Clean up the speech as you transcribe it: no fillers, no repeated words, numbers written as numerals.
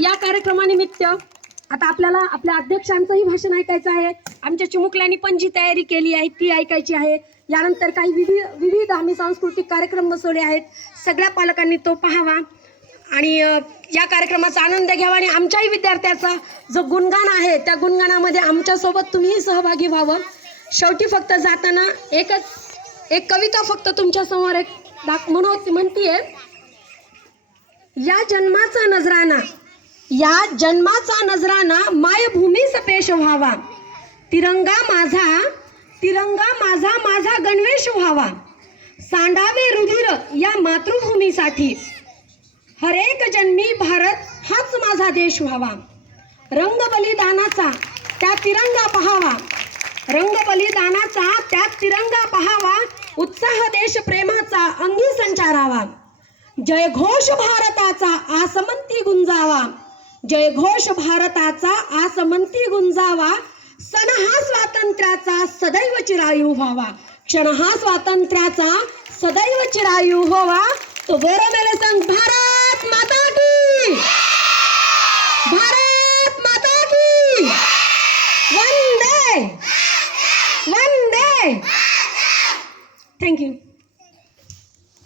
या कार्यक्रमानिमित्त आता आपल्याला आपल्या अध्यक्षांचंही भाषण ऐकायचं आहे. आमच्या चिमुकल्यांनी पण जी तयारी केली आहे ती ऐकायची आहे. यानंतर काही विविध आम्ही सांस्कृतिक कार्यक्रम बसवले आहेत. सगळ्या पालकांनी तो पाहावा आणि या कार्यक्रमाचा आनंद घ्यावा आणि आमच्याही विद्यार्थ्याचा जो गुणगान आहे त्या गुणगानामध्ये आमच्यासोबत तुम्हीही सहभागी व्हावं. शेवटी फक्त जाताना एक कविता फक्त तुमच्या समोर एक म्हणतीये. या जन्माचा नजराना मायभूमीस पेश व्हावा. तिरंगा माझा माझा गणवेश व्हावा. सांडावे रुधिर या मातृभूमीसाठी. हरेक जन्मी भारत हाच माझा देश व्हावा. रंग बलिदानाचा त्यात तिरंगा पहावा. उत्साह देश प्रेमाचा अंगी संचारावा. जयघोष भारताचा आसमंती गुंजावा. जयघोष भारताचा आसमंती गुंजावा. सण हा स्वातंत्र्याचा सदैव चिरायू व्हावा. क्षण हा स्वातंत्र्याचा सदैव चिरायू व्हावा. तो बोरो मेले संग भारत माता की. भारत माता की. वंदे वंदे. थँक्यू.